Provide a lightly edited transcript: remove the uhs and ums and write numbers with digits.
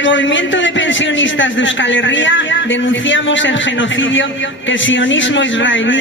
el movimiento de pensionistas de Euskal Herria denunciamos el genocidio que el sionismo israelí